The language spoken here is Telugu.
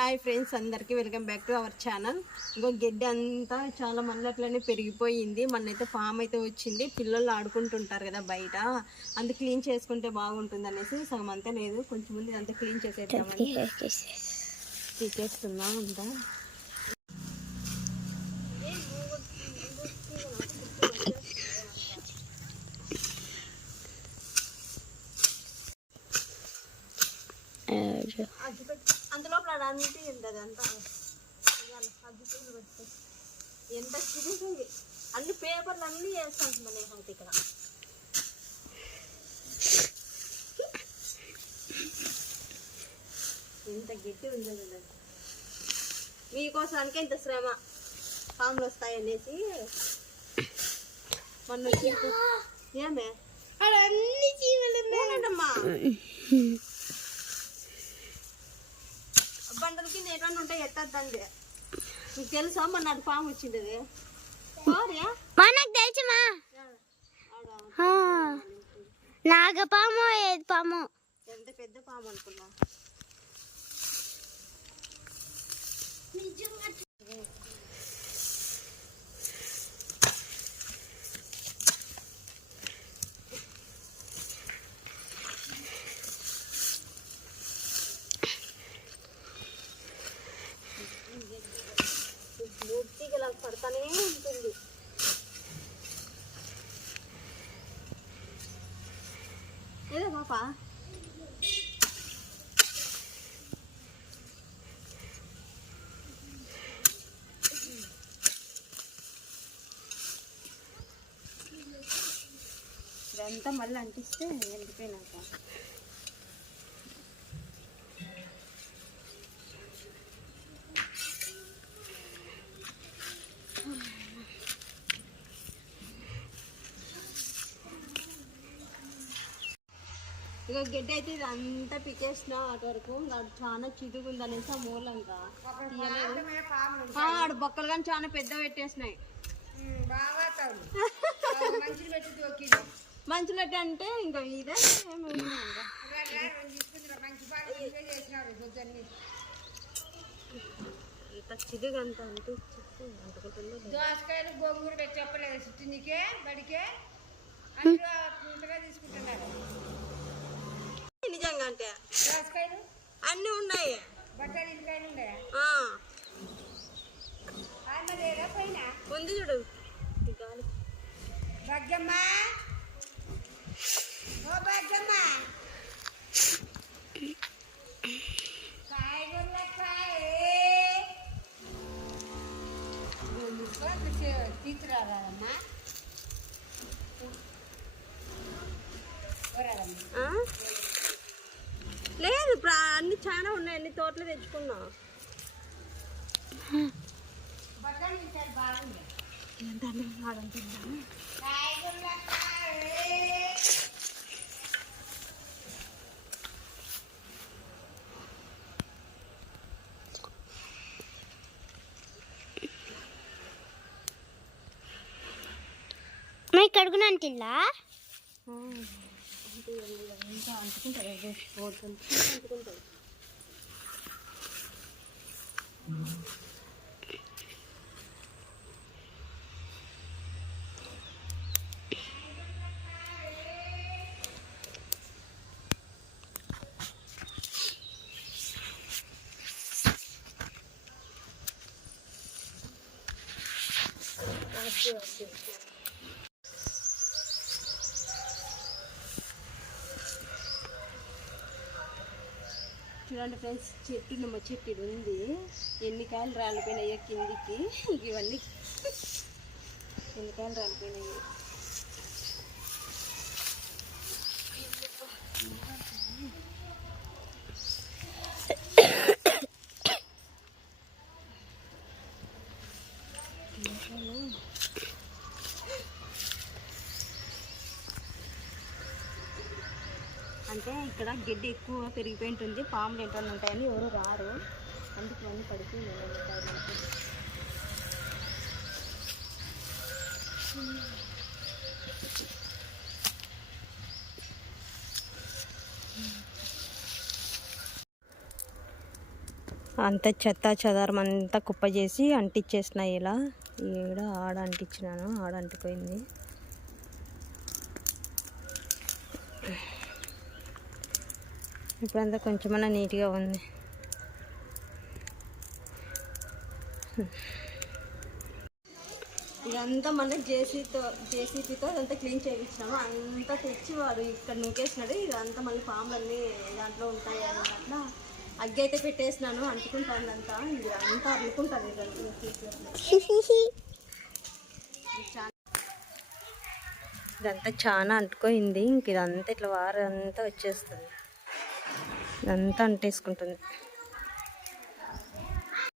హాయ్ ఫ్రెండ్స్ అందరికీ welcome back to our channel. ఇంకో గడ్డి అంతా చాలా మంది అట్లనే పెరిగిపోయింది. మొన్నైతే ఫామ్ అయితే వచ్చింది. పిల్లలు ఆడుకుంటుంటారు కదా బయట. అంత క్లీన్ చేసుకుంటే బాగుంటుంది అనేసి సగం అంతా లేదు. కొంచెం ముందు అంతా క్లీన్ చేసేద్దామని తీసేస్తున్నాం అంతా. అందులో అన్నిటి ఉంటుంది అంతా. ఇవాళ అగ్గిపుల్లలు పెట్టి. ఎంత చిరుగుతుంది అన్ని పేపర్లు అన్నీ వేస్తాను నేహంత ఇక్కడ. ఎంత గట్టి ఉందో చూడండి మీకోసానికి ఇంత శ్రమ. పాములు వస్తాయనేసి మొన్న వచ్చి ఏమే? అన్ని జీవులు బండలకి నేటన్నా ఉంటాయి ఎట్టద్దండి మీకు తెలుసా మొన్న అటు పాము వచ్చిండేది సారీ మనకు తెలుసుమా నాగపాము ఏది పాము ఎంత పెద్ద పాము అనుకున్నా ఏదో పాప ఇదంతా మళ్ళీ అంటిస్తే ఎండిపోయినాక ఇక గడ్డి అయితే ఇది అంతా పికేసిన అటు వరకు చాలా చిదుగుంది అనేసి ఆ మూలంగా ఆడు బొక్కలు కానీ చాలా పెద్ద పెట్టేసినాయి. మంచులు అంటే ఇంకా ఇదే. ఇంత అంటే. దోసకాయలు గోంగూర చెప్పలేదు చుట్టూ నీకే బడికే. అందులో ఇంతగా తీసుకుంటున్నారు. నిజంగా అంటే. అన్నీ ఉన్నాయి. ఉంది చూడు. భాగ్యమ్మ? ఓ భాగ్యమ్మ. తీసుకురాదమ్మా ఆ? లేదు ఇప్పుడు అన్ని చాలా ఉన్నాయి అన్ని తోటలు తెచ్చుకున్నా. మీ కడుగున అంటిల్లా ఇంకా అంటుకుంటారు చూడండి ఫ్రెండ్స్ చెట్టు నిమ్మ చెట్టు ఇది ఉంది. ఎన్ని కాయలు రాలిపోయినాయో కిందికి. ఇవన్నీ ఎన్ని కాయలు రాలిపోయినాయి. అంటే ఇక్కడ గడ్డి ఎక్కువ పెరిగిపోయి ఉంటుంది. పాములు ఏంటన్నా ఉంటాయని ఎవరు రారు. అందుకు అన్నీ పడిపోయి అంత చెత్త చెదారం అంతా కుప్ప చేసి అంటించేసిన ఇలా. ఈడ ఆడ అంటించినాను ఆడ అంటిపోయింది. ఇప్పుడంతా కొంచెమన్నా నీట్గా ఉంది. ఇదంతా మన జేసీతో జేసీపీతో ఇదంతా క్లీన్ చేయించినాము. అంతా తెచ్చి వాడు ఇక్కడ నూకేసినాడు. ఇదంతా మళ్ళీ పాములు అన్నీ దాంట్లో ఉంటాయి అన్నట్ల అగ్గి అయితే పెట్టేసినాను. అంటుకుంటాను అంతా. ఇది అంతా అల్లుకుంటుంది ఇదంతా ఇదంతా చాలా అంటుకోయింది. ఇంక ఇదంతా ఇట్లా వారంతా వచ్చేస్తుంది. ఇదంతా అంటేసుకుంటుంది.